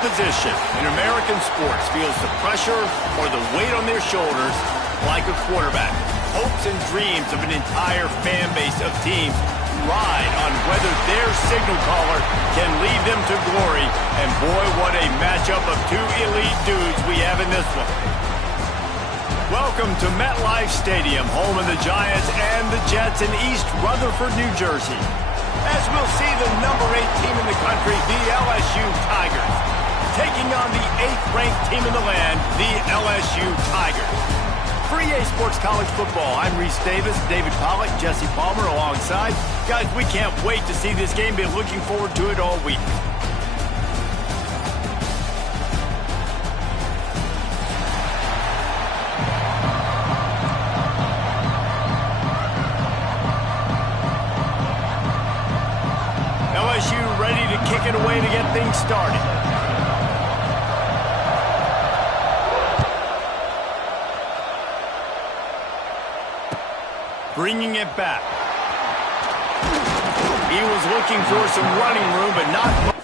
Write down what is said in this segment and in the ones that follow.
position in American sports feels the pressure or the weight on their shoulders like a quarterback. Hopes and dreams of an entire fan base of teams ride on whether their signal caller can lead them to glory. And boy, what a matchup of two elite dudes we have in this one. Welcome to MetLife Stadium, home of the Giants and the Jets in East Rutherford, New Jersey. As we'll see the number 8 team in the country, the LSU Tigers, taking on the 8th-ranked team in the land, the LSU Tigers. For EA Sports College Football, I'm Reese Davis, David Pollack, Jesse Palmer alongside. Guys, we can't wait to see this game. Been looking forward to it all week. LSU ready to kick it away to get things started. Bringing it back. He was looking for some running room, but not much.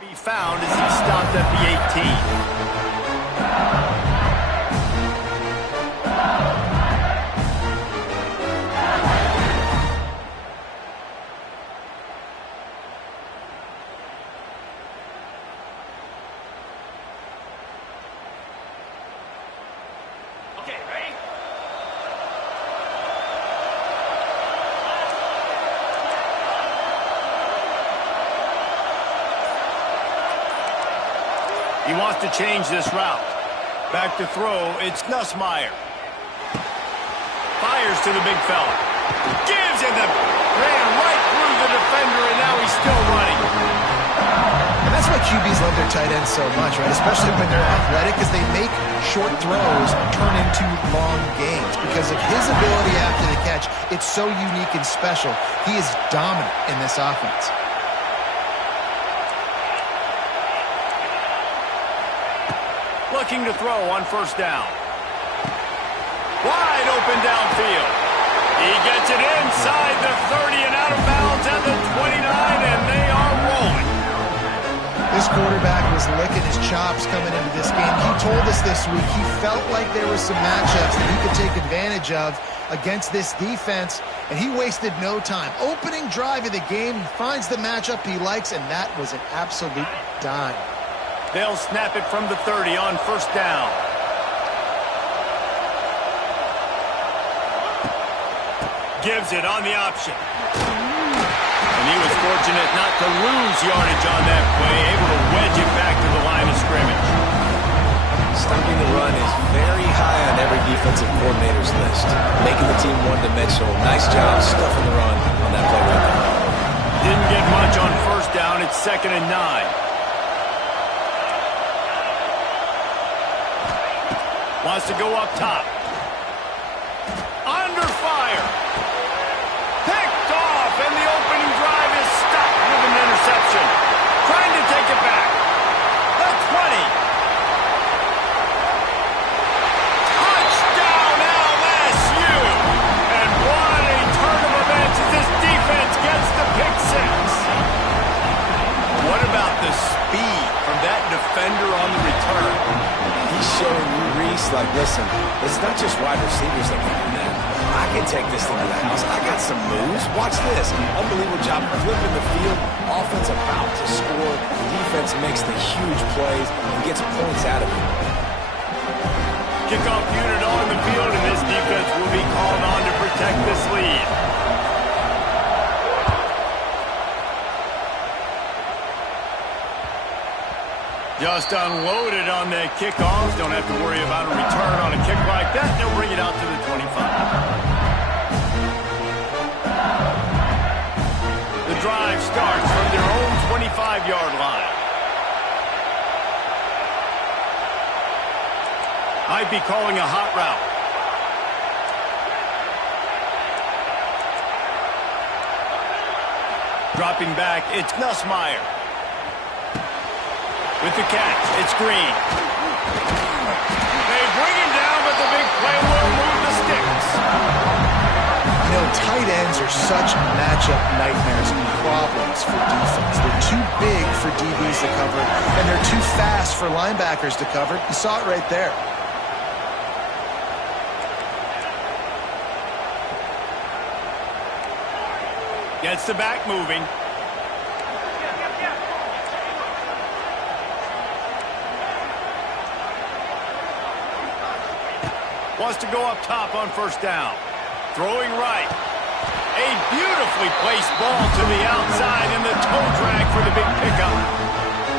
Be found as he stopped at the 18. Okay, ready? He wants to change this route. Back to throw, it's Nussmeier. Fires to the big fella. Gives him the... ran right through the defender, and now he's still running. And that's why QBs love their tight ends so much, right? Especially when they're athletic, because they make short throws turn into long gains. Because of his ability after the catch, it's so unique and special. He is dominant in this offense. Looking to throw on first down. Wide open downfield. He gets it inside the 30 and out of bounds at the 29, and they are rolling. This quarterback was licking his chops coming into this game. He told us this week he felt like there were some matchups that he could take advantage of against this defense, and he wasted no time. Opening drive of the game, he finds the matchup he likes, and that was an absolute dime. They'll snap it from the 30 on first down. Gives it on the option. And he was fortunate not to lose yardage on that play, able to wedge it back to the line of scrimmage. Stopping the run is very high on every defensive coordinator's list. Making the team one-dimensional. Nice job stuffing the run on that play right there. Didn't get much on first down. It's 2nd and 9. Wants to go up top. Under fire. Picked off, and the opening drive is stopped with an interception. Trying to take it back. The 20. Touchdown, LSU. And what a turn of events as this defense gets the pick six. What about the speed from that defender on the return? He's showing you, Reese, like, listen, it's not just wide receivers that can do that. I can take this thing to the house. I got some moves. Watch this. Unbelievable job flipping the field. Offense about to score. Defense makes the huge plays and gets points out of it. Kickoff unit on the field, and this defense will be called on to protect this lead. Just unloaded on the kickoffs. Don't have to worry about a return on a kick like that. They'll bring it out to the 25. The drive starts from their own 25-yard line. Might be calling a hot route. Dropping back, it's Nussmeier. With the catch, it's Green. They bring him down, but the big play will move the sticks. You know, tight ends are such matchup nightmares and problems for defense. They're too big for DBs to cover, and they're too fast for linebackers to cover. You saw it right there. Gets the back moving. Wants to go up top on first down. Throwing right. A beautifully placed ball to the outside and the toe drag for the big pickup.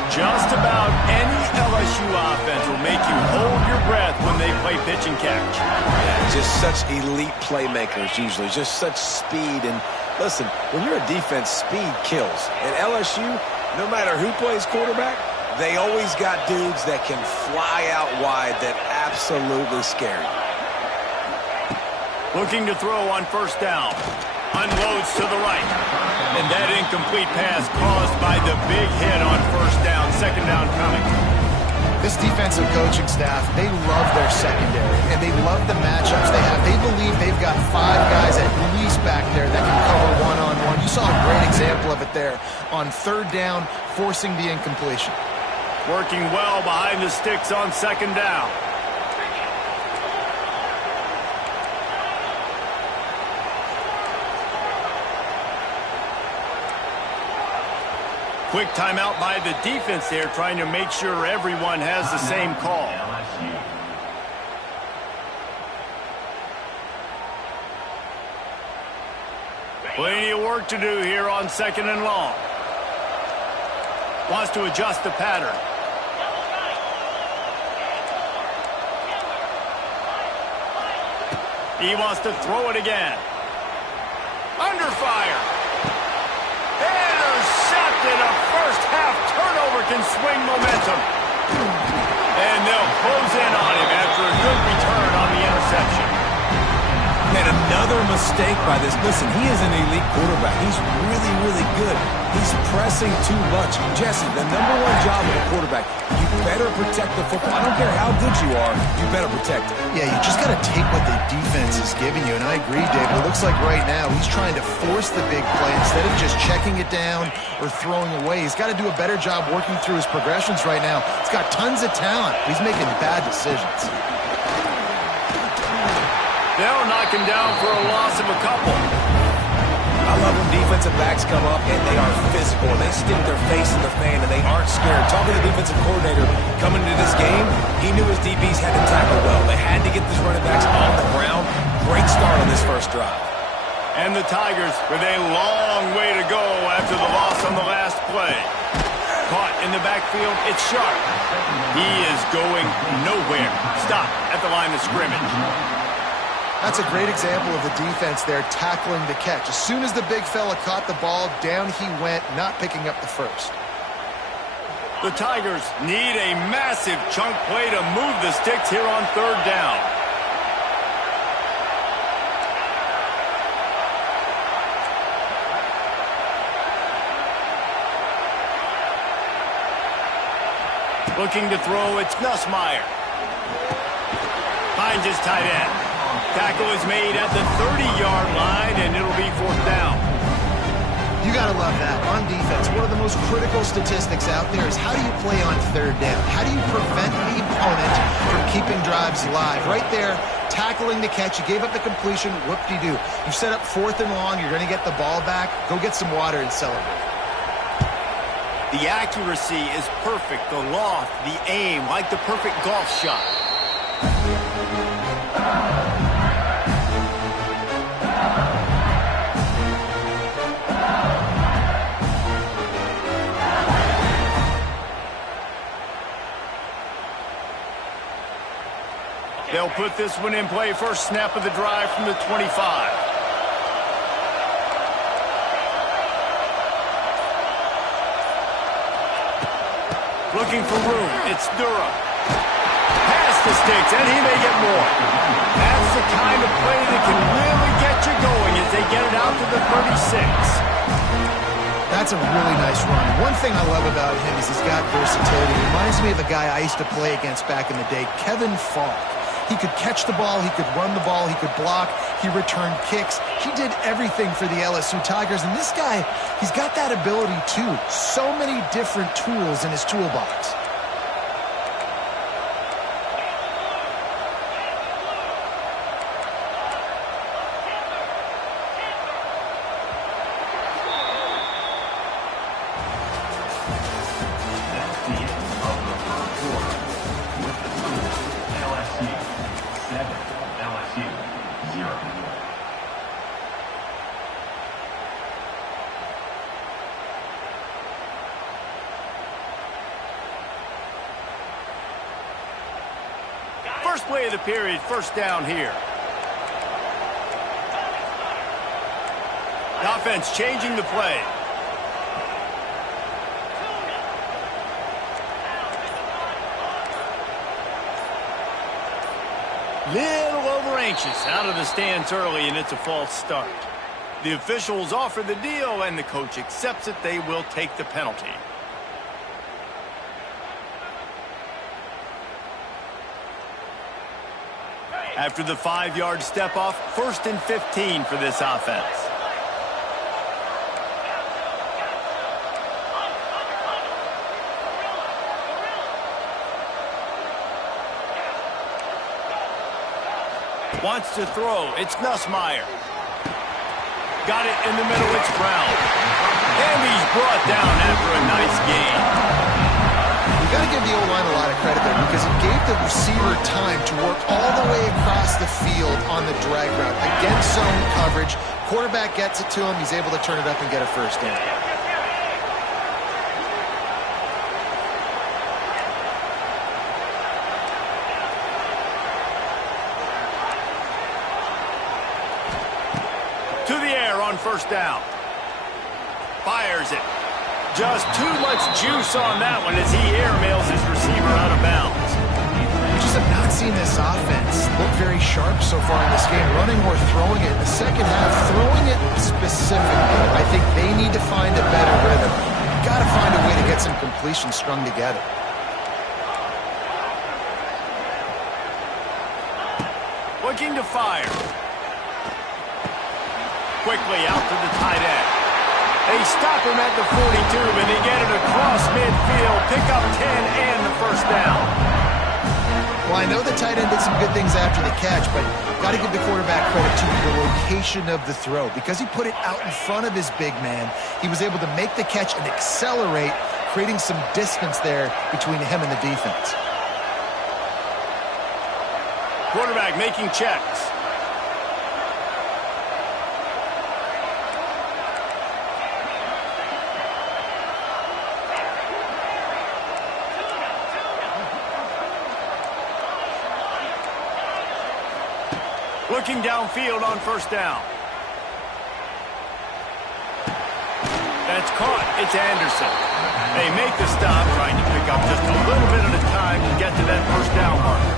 Just about any LSU offense will make you hold your breath when they play pitch and catch. Yeah, just such elite playmakers usually. Just such speed. And listen, when you're a defense, speed kills. At LSU, no matter who plays quarterback, they always got dudes that can fly out wide that absolutely scare you. Looking to throw on first down. Unloads to the right. And that incomplete pass caused by the big hit on first down. Second down coming. This defensive coaching staff, they love their secondary, and they love the matchups they have. They believe they've got 5 guys at least back there that can cover one-on-one. You saw a great example of it there on third down, forcing the incompletion. Working well behind the sticks on second down. Quick timeout by the defense there, trying to make sure everyone has the same call. Plenty of work to do here on second and long. Wants to adjust the pattern. He wants to throw it again. Under fire. Intercepted. A first-half turnover can swing momentum. And they'll close in on him after a good return on the interception. And another mistake by this. Listen, he is an elite quarterback. He's really, really good. He's pressing too much. Jesse, the number one job of a quarterback, you better protect the football. I don't care how good you are, you better protect it. Yeah, you just got to take what the defense is giving you, and I agree, David. It looks like right now he's trying to force the big play instead of just checking it down or throwing away. He's got to do a better job working through his progressions right now. He's got tons of talent. He's making bad decisions. They'll knock him down for a loss of a couple. I love when defensive backs come up and they are physical. They stick their face in the fan and they aren't scared. Talking to the defensive coordinator coming into this game, he knew his DBs had to tackle well. They had to get these running backs on the ground. Great start on this first drive. And the Tigers with a long way to go after the loss on the last play. Caught in the backfield, it's Sharp. He is going nowhere. Stop at the line of scrimmage. That's a great example of the defense there tackling the catch. As soon as the big fella caught the ball, down he went, not picking up the first. The Tigers need a massive chunk play to move the sticks here on third down. Looking to throw, it's Nussmeier. Finds his tight end. Tackle is made at the 30-yard line, and it'll be fourth down. You got to love that. On defense, one of the most critical statistics out there is how do you play on third down? How do you prevent the opponent from keeping drives alive? Right there, tackling the catch. You gave up the completion. Whoop-de-doo. You set up fourth and long. You're going to get the ball back. Go get some water and celebrate. The accuracy is perfect. The loft, the aim, like the perfect golf shot. They'll put this one in play. First snap of the drive from the 25. Looking for room. It's Durham. Pass the sticks, and he may get more. That's the kind of play that can really get you going as they get it out to the 36. That's a really nice run. One thing I love about him is he's got versatility. He reminds me of a guy I used to play against back in the day, Kevin Falk. He could catch the ball, he could run the ball, he could block, he returned kicks. He did everything for the LSU Tigers, and this guy, he's got that ability too. So many different tools in his toolbox. First play of the period, first down here. The offense changing the play. Little over anxious, out of the stance early, and it's a false start. The officials offer the deal, and the coach accepts it. They will take the penalty. After the 5-yard step off, 1st and 15 for this offense. Wants to throw. It's Nussmeier. Got it in the middle. It's Brown. And he's brought down after a nice gain. You got to give the O-line a lot of credit there because he gave the receiver time to work all the way across the field on the drag route against zone coverage. Quarterback gets it to him. He's able to turn it up and get a first down. To the air on first down. Fires it. Just too much juice on that one as he airmails his receiver out of bounds. We just have not seen this offense look very sharp so far in this game, running or throwing it. In the second half, throwing it specifically, I think they need to find a better rhythm. Got to find a way to get some completions strung together. Looking to fire. Quickly out to the tight end. They stop him at the 42, but they get it across midfield. Pick up 10 and the first down. Well, I know the tight end did some good things after the catch, but got to give the quarterback credit to the location of the throw. Because he put it out in front of his big man, he was able to make the catch and accelerate, creating some distance there between him and the defense. Quarterback making checks. Looking downfield on first down. That's caught. It's Anderson. They make the stop, trying to pick up just a little bit at a time to get to that first down marker.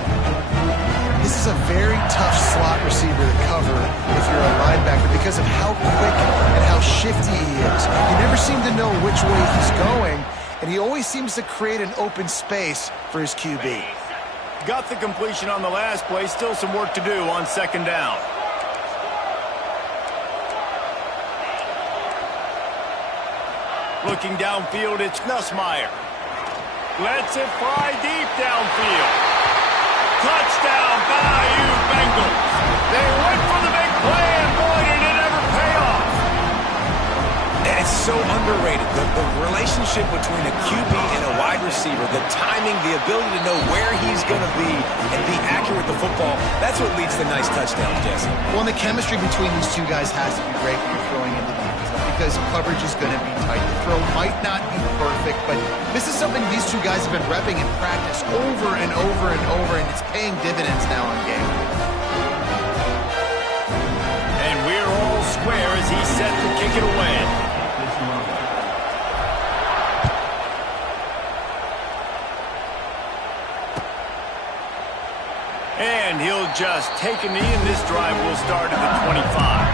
This is a very tough slot receiver to cover if you're a linebacker because of how quick and how shifty he is. You never seem to know which way he's going, and he always seems to create an open space for his QB. Got the completion on the last play. Still some work to do on second down. Looking downfield, it's Nussmeier. Lets it fly deep downfield. Touchdown, Bayou Bengals. They went for the big play, and boy, did it ever pay off. It's so underrated. The relationship between a QB and a wide receiver, the timing, the ability to know where he's going to be and be accurate with the football, that's what leads to nice touchdowns, Jesse. Well, and the chemistry between these two guys has to be great when you're throwing into the because coverage is going to be tight. The throw might not be perfect, but this is something these two guys have been repping in practice over and over and over, and it's paying dividends now on game. And we're all square as he's set to kick it away. And he'll just take a knee, and this drive will start at the 25.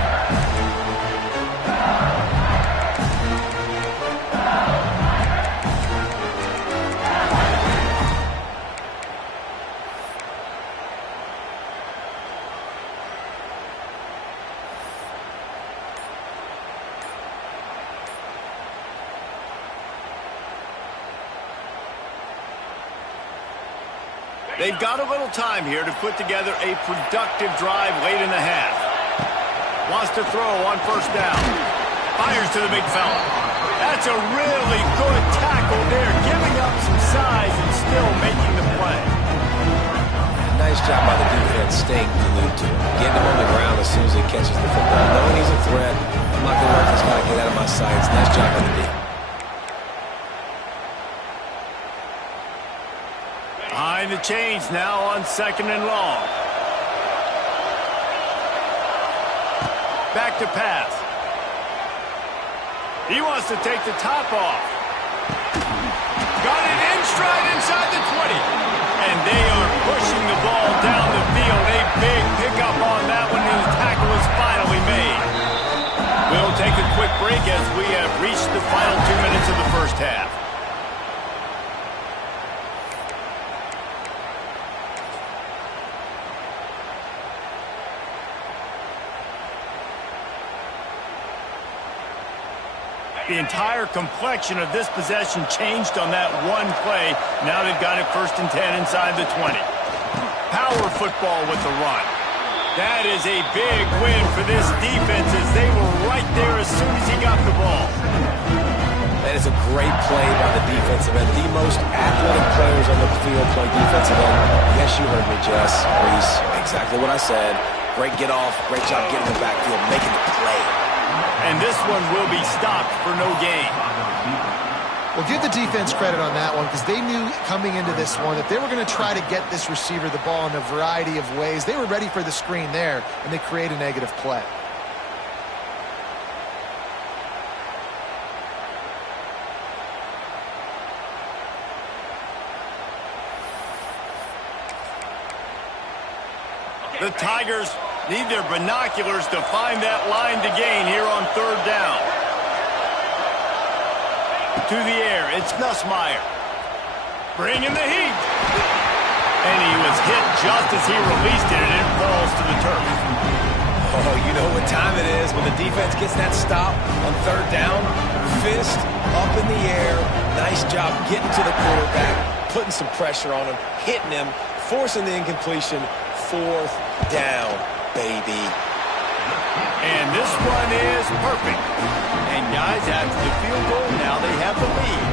They've got a little time here to put together a productive drive late in the half. Wants to throw on first down. Fires to the big fella. That's a really good tackle there, giving up some size and still making the play. Nice job by the defense staying glued to him. Getting him on the ground as soon as he catches the football. Knowing he's a threat, I'm not going to let this guy get out of my sights. Nice job by the defense. Behind the chains now on 2nd and long. Back to pass. He wants to take the top off. Got it in stride inside the 20. And they are pushing the ball down the field. A big pickup on that one, and the tackle is finally made. We'll take a quick break as we have reached the final 2 minutes of the first half. The entire complexion of this possession changed on that one play. Now they've got it 1st and 10 inside the 20. Power football with the run. That is a big win for this defense as they were right there as soon as he got the ball. That is a great play by the defensive end. The most athletic players on the field play defensive end. Yes, you heard me, Jess. Reese, exactly what I said. Great get off. Great job getting the backfield, making the play. And this one will be stopped for no gain. Well, give the defense credit on that one because they knew coming into this one that they were going to try to get this receiver the ball in a variety of ways. They were ready for the screen there, and they create a negative play. The Tigers need their binoculars to find that line to gain here on 3rd down. To the air, it's Nussmeier. Bringing the heat. And he was hit just as he released it, and it falls to the turf. Oh, you know what time it is when the defense gets that stop on 3rd down. Fist up in the air. Nice job getting to the quarterback, putting some pressure on him, hitting him, forcing the incompletion. 4th down, baby. And this one is perfect. And guys, after the field goal, now they have the lead.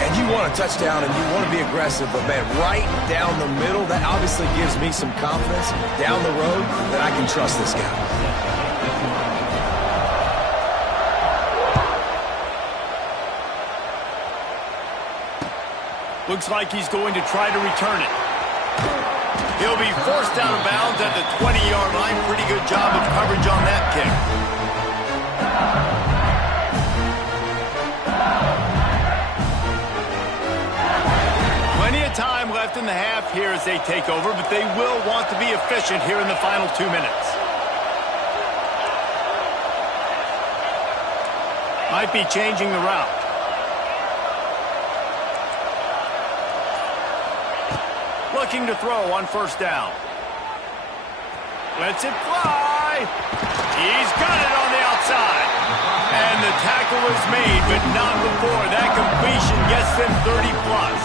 And you want a touchdown and you want to be aggressive, but man, right down the middle, that obviously gives me some confidence down the road that I can trust this guy. Looks like he's going to try to return it. He'll be forced out of bounds at the 20-yard line. Pretty good job of coverage on that kick. Plenty of time left in the half here as they take over, but they will want to be efficient here in the final 2 minutes. Might be changing the route. Looking to throw on 1st down. Lets it fly. He's got it on the outside. And the tackle is made, but not before. That completion gets them 30-plus.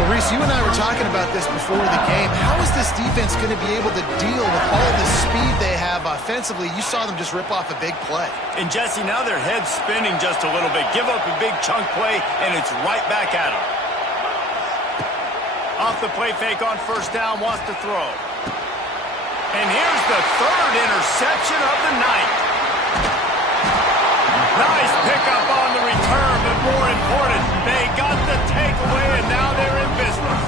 Well, Reese, you and I were talking about this before the game. How is this defense going to be able to deal with all the speed they have offensively? You saw them just rip off a big play. And, Jesse, now their head's spinning just a little bit. Give up a big chunk play, and it's right back at them. Off the play fake on 1st down, wants to throw. And here's the 3rd interception of the night. pick up on the return, but more important, they got the takeaway, and now they're in business.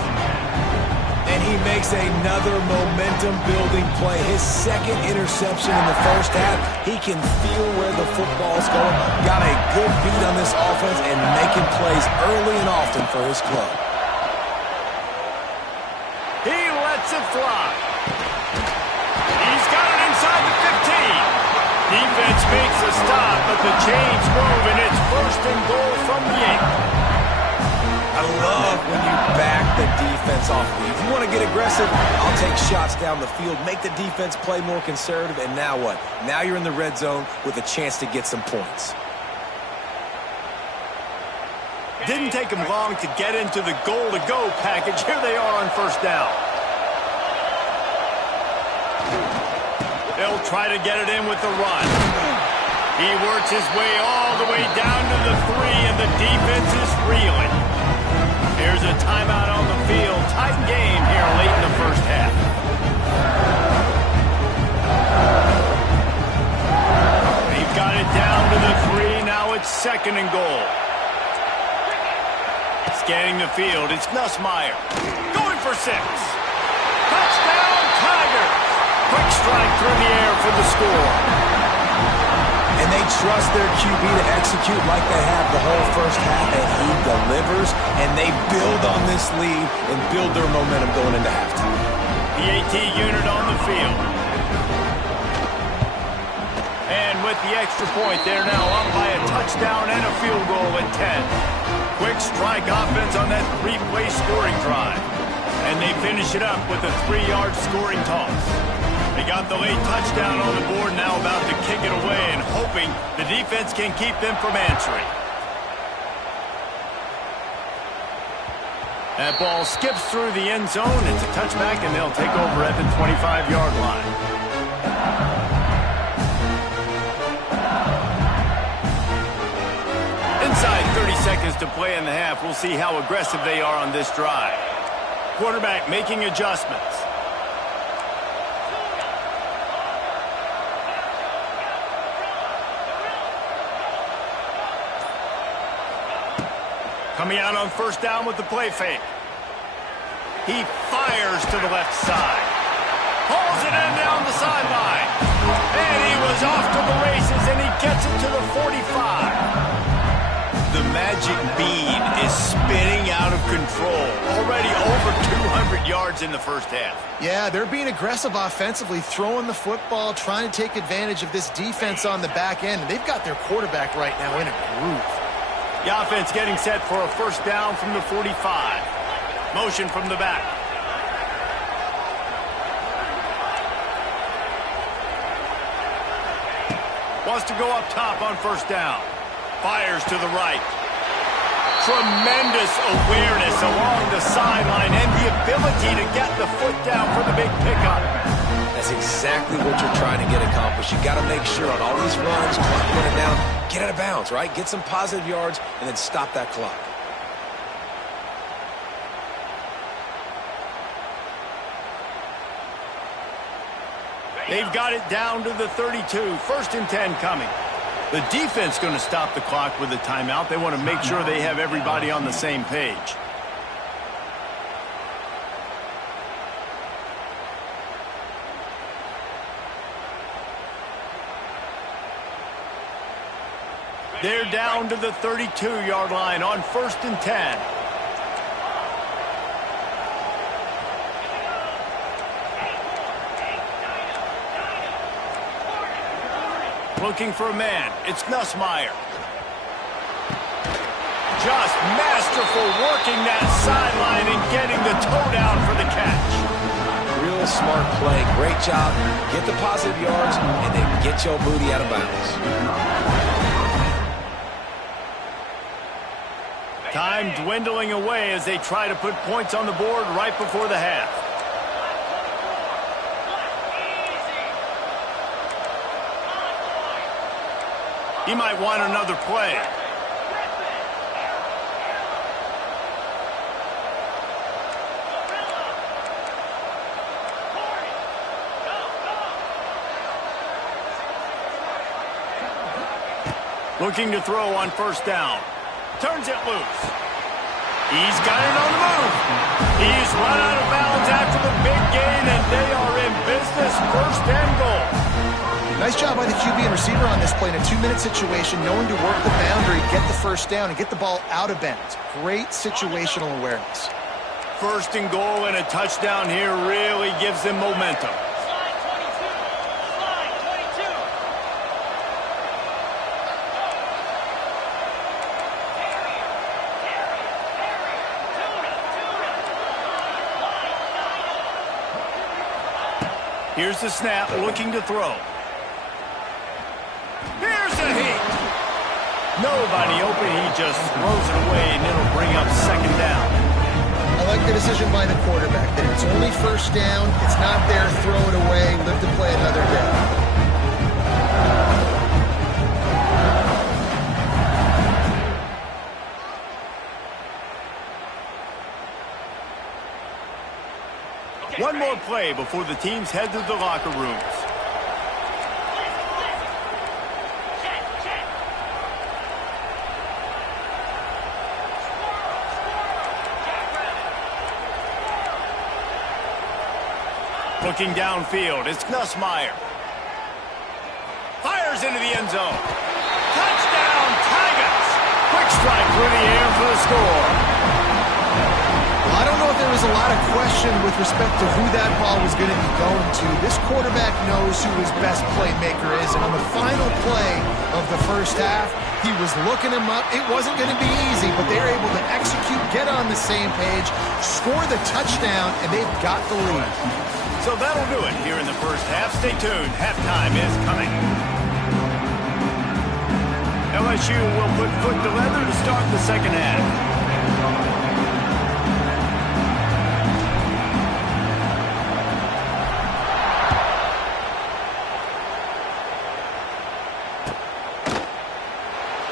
And he makes another momentum-building play. His second interception in the first half. He can feel where the football's going. Got a good beat on this offense and making plays early and often for his club. He lets it fly. He's got it inside the 15. Defense makes a stop, but the chains move, and it's first and goal from the 8. I love when you back the defense off me. If you want to get aggressive, I'll take shots down the field, make the defense play more conservative, and now what? Now you're in the red zone with a chance to get some points. Didn't take him long to get into the goal-to-go package. Here they are on first down. They'll try to get it in with the run. He works his way all the way down to the 3, and the defense is reeling. Here's a timeout on the field. Tight game here late in the first half. They've got it down to the 3. Now it's second and goal. Scanning the field, it's Nussmeier. Going for 6. Touchdown, Tigers! Quick strike through the air for the score. And they trust their QB to execute like they have the whole first half, and he delivers, and they build on this lead and build their momentum going into halftime. The AT unit on the field. And with the extra point, they're now up by a touchdown and a field goal at 10. Quick strike offense on that 3-play scoring drive. And they finish it up with a 3-yard scoring toss. They got the late touchdown on the board, now about to kick it away and hoping the defense can keep them from answering. That ball skips through the end zone. It's a touchback, and they'll take over at the 25-yard line. Inside 30 seconds to play in the half. We'll see how aggressive they are on this drive. Quarterback making adjustments. Coming out on first down with the play fake. He fires to the left side. Pulls it in down the sideline. And he was off to the races, and he gets it to the 45. The magic bean is spinning out of control. Already over 200 yards in the first half. Yeah, they're being aggressive offensively, throwing the football, trying to take advantage of this defense on the back end. They've got their quarterback right now in a groove. The offense getting set for a first down from the 45. Motion from the back. Wants to go up top on first down. Fires to the right. Tremendous awareness along the sideline and the ability to get the foot down for the big pickup. That's exactly what you're trying to get accomplished. You got to make sure on all these runs, clock running down, get out of bounds, right? Get some positive yards and then stop that clock. They've got it down to the 32. First and 10 coming. The defense going to stop the clock with a timeout. They want to make sure they have everybody on the same page. They're down to the 32-yard line on first and 10. Looking for a man. It's Nussmeier. Just masterful working that sideline and getting the toe down for the catch. Real smart play. Great job. Get the positive yards and then get your booty out of bounds. Time dwindling away as they try to put points on the board right before the half. He might want another play. Looking to throw on first down. Turns it loose. He's got it on the move. He's run out of bounds after the big gain, and they are in business. First and goal. Nice job by the QB and receiver on this play in a 2-minute situation, knowing to work the boundary, get the first down, and get the ball out of bounds. Great situational awareness. First and goal and a touchdown here really gives them momentum. Here's the snap, looking to throw. Here's a heat. Nobody open, he just throws it away, and it'll bring up second down. I like the decision by the quarterback that it's only first down, it's not there, throw it away, live to play another day. One more play before the teams head to the locker rooms. Looking downfield, it's Nussmeier. Fires into the end zone. Touchdown, Tigers! Quick strike through the air for the score. Well, I don't know if there was a lot of question with respect to who that ball was going to be going to. This quarterback knows who his best playmaker is, and on the final play of the first half, he was looking him up. It wasn't going to be easy, but they were able to execute, get on the same page, score the touchdown, and they've got the lead. So that'll do it here in the first half. Stay tuned. Halftime is coming. LSU will put foot to leather to start the second half.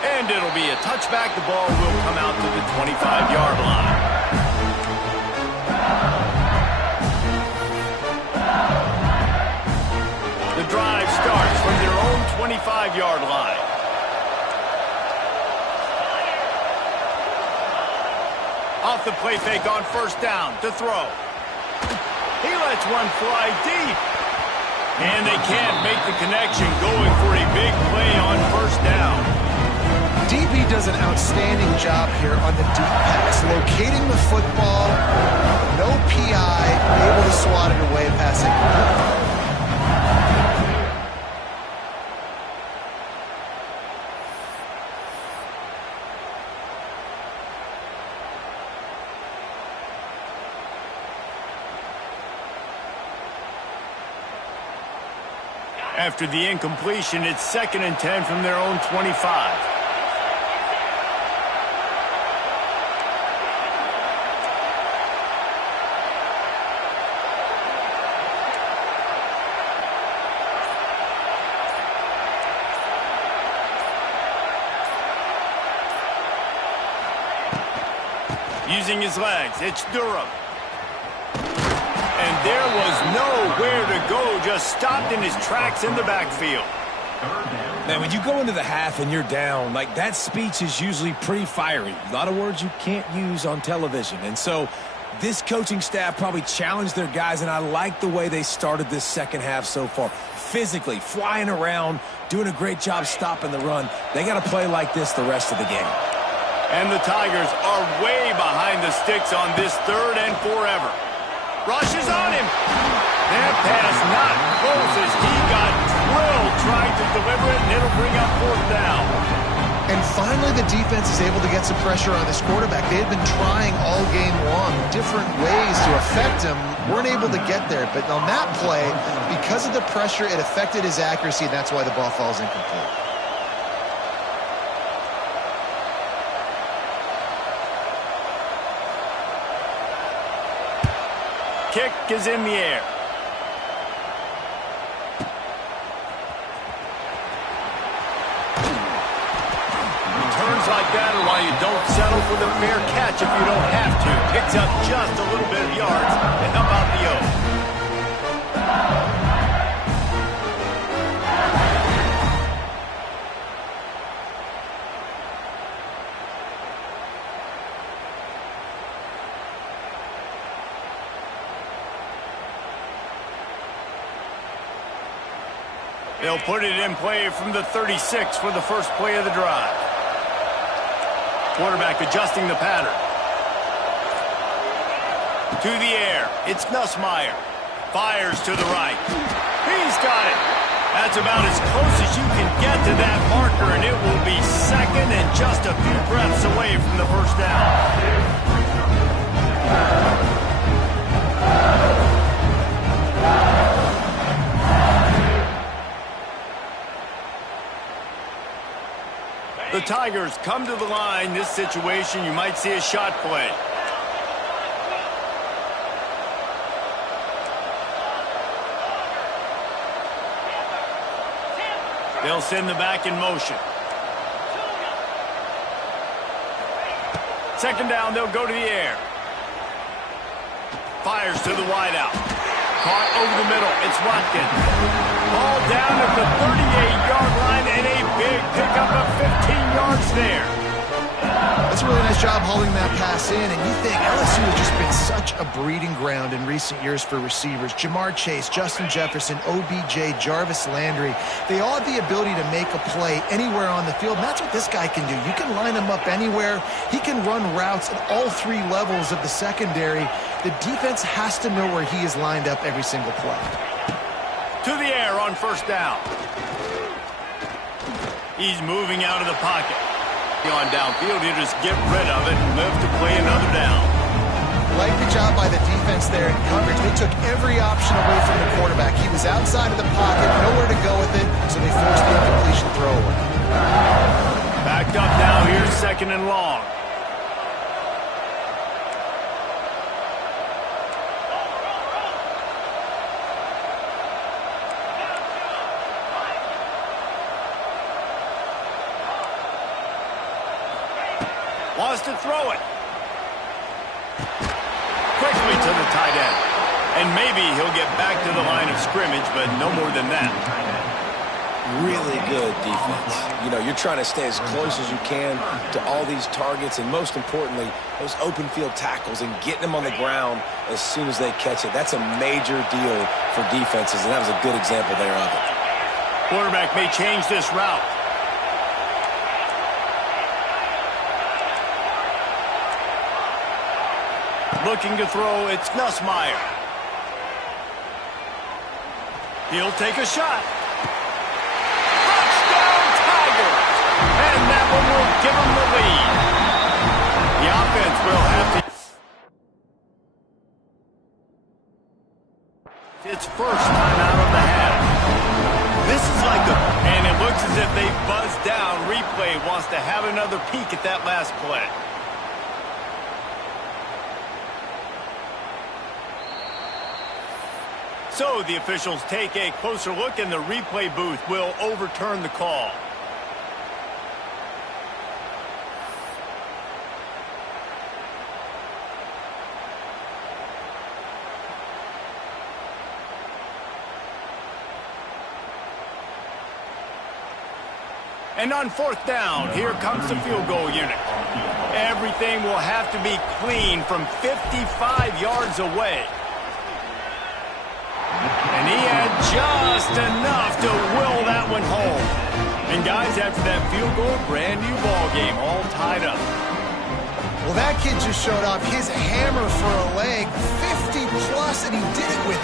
And it'll be a touchback. The ball will come out to the 25-yard line. The drive starts from their own 25-yard line. Off the play fake on first down to throw. He lets one fly deep. And they can't make the connection, going for a big play on first down. DB does an outstanding job here on the deep pass, locating the football, no PI, able to swat it away, passing. After the incompletion, it's 2nd and 10 from their own 25. Using his legs, it's Durham. And there was nowhere to go, just stopped in his tracks in the backfield. Man, when you go into the half and you're down, like, that speech is usually pretty fiery. A lot of words you can't use on television. And so this coaching staff probably challenged their guys, and I like the way they started this second half so far. Physically, flying around, doing a great job stopping the run. They got to play like this the rest of the game. And the Tigers are way behind the sticks on this 3rd and forever. Rushes on him. That pass not close as he got drilled trying to deliver it, and it'll bring up 4th down. And finally the defense is able to get some pressure on this quarterback. They had been trying all game long different ways to affect him, weren't able to get there. But on that play, because of the pressure, it affected his accuracy, and that's why the ball falls incomplete. Kick is in the air. Returns like that are why you don't settle for the fair catch if you don't have to. Picks up just a little bit of yards to help out the O. They'll put it in play from the 36 for the first play of the drive. Quarterback adjusting the pattern. To the air. It's Nussmeier. Fires to the right. He's got it. That's about as close as you can get to that marker, and it will be second and just a few breaths away from the first down. The Tigers come to the line. This situation, you might see a shot play. They'll send the back in motion. Second down, they'll go to the air. Fires to the wideout. Caught over the middle. It's Watkins. Ball down at the 38-yard line and a big pickup of 15 yards there. That's a really nice job hauling that pass in, and you think LSU has just been such a breeding ground in recent years for receivers. Jamar Chase, Justin Jefferson, OBJ, Jarvis Landry, they all have the ability to make a play anywhere on the field, and that's what this guy can do. You can line him up anywhere. He can run routes at all three levels of the secondary. The defense has to know where he is lined up every single play. To the air on first down. He's moving out of the pocket. On downfield, he'll just get rid of it and live to play another down. Like the job by the defense there in coverage. They took every option away from the quarterback. He was outside of the pocket, nowhere to go with it, so they forced the incompletion throw away. Backed up now, here's second and long. Wants to throw it. Quickly to the tight end. And maybe he'll get back to the line of scrimmage, but no more than that. Really good defense. You know, you're trying to stay as close as you can to all these targets, and most importantly, those open field tackles and getting them on the ground as soon as they catch it. That's a major deal for defenses, and that was a good example there of it. Quarterback may change this route. Looking to throw, it's Nussmeier. He'll take a shot. Touchdown, Tigers! And that one will give them the lead. The offense will have to... It's first time out of the half. This is like the... And it looks as if they buzzed down. Replay wants to have another peek at that last play. So the officials take a closer look, and the replay booth will overturn the call. And on fourth down, here comes the field goal unit. Everything will have to be clean from 55 yards away. And he had just enough to will that one home. And guys, after that field goal, brand new ball game, all tied up. Well, that kid just showed off his hammer for a leg, 50 plus, and he did it with